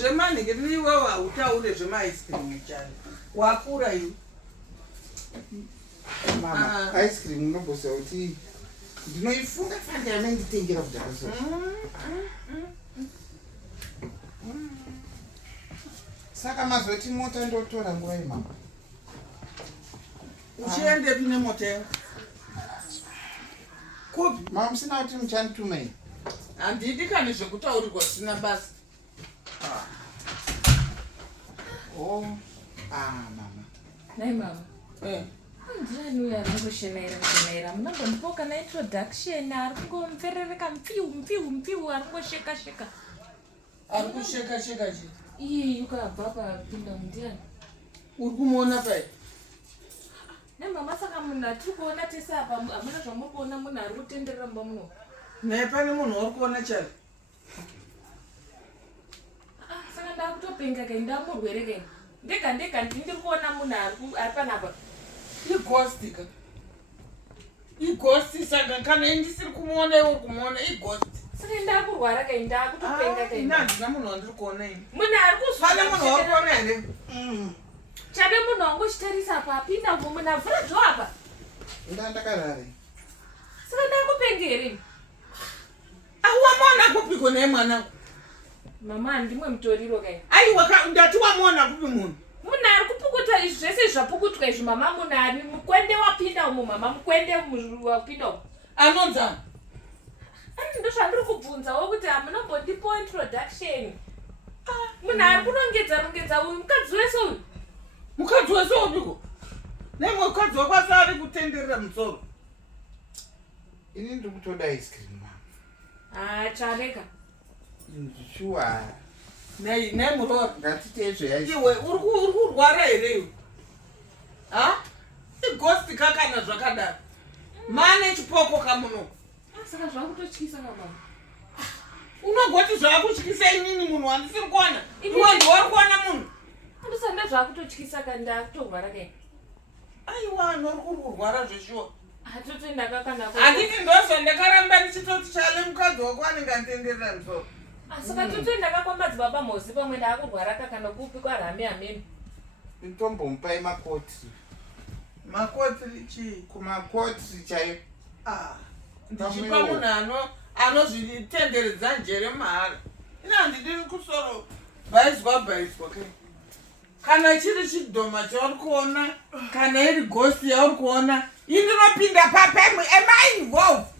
zvemani ngeniwewo hautaure zvema ice cream chani wakura iwe mama ice cream unomboswa kuti ndinoifunga fanda yamenditengera kudhara so saka mazoti mota ndotora nguva imama uchiendepi nemota yangu kupi mama musina kuti muchanditumei handidi kani zvekutaurirwa sina basa mama nai mama ndirani uyo ari kungoshenaira munambondipoka naintroduction ari kungomverereka mpiu ari kungosheka ari kusheka chi iye ukabva papinda mundiani uri kumuona pai nai mama saka munhu atiri kuona tese apa hamuna zvamuri kuona munhu ari kutenderera mumba muno naye pane munhu uri kuona chari saka ndakutopenga kai ndamurwere kai ndega ndiri kuona munhu ari panapa ighosti ighosti saka kana ndisiri kumuona iwe uri kumuona ighosti saka ndakurwara kai ndakutopenga kai handina munhu wandiri kuona ini munhu ari pane munhu uri kuona here chave munhu wangochitarisa apa apinda umo munhu avhura dho apa ndakarare saka ndakupengere wamona kupiko naye mwanangu mama handimwe mutoriro kai aiwa ndati wamona kupi munhu ari kupukuta izvi zvese zvapukutwa izvi mama munhu ari mukwende wapinda umo mama mukwende wapinda umo anonzana ndo zvandiri kubvunzawo kuti hamunombondipo introduction munhu ari kunongedza uyu mukadzi wese uyu mukadzi wese upiko nemwe mukadzi wakwasi ari kutenderera musoro ini ndiri kutoda ice cream mama chareka shuwa nei muroro ngatitezve iwe uri kurwara here iwe ighosti kakana zvakadaro mane chipoko kamuno saka zvakutotyisa mama unogoti zvaakutyisa inini munhu wandisiri kuona iwe ndiwari kuona munhu andisanda zvakutotyisa ka ndakutorwara kai aiwa nori kuri kurwara zveshuwa hatotoendaka kana handiti ndozvo ndakaramba ndichitoti chale mukadzi wako anenge anitenderera musoro saka totoendaka kwamadzibaba mhozi pamwe ndaakurwara kakana kupi kwarame hamene nditombomupai makoti chii kumakoti chaiyo ndichipa munhu anozvitenderedza njere mahara ina handidiri kusoro bhaizwa kai kana chiri chidhoma chauri kuona kana iri ghosti yauri kuona indinopinda papaimwe am I involved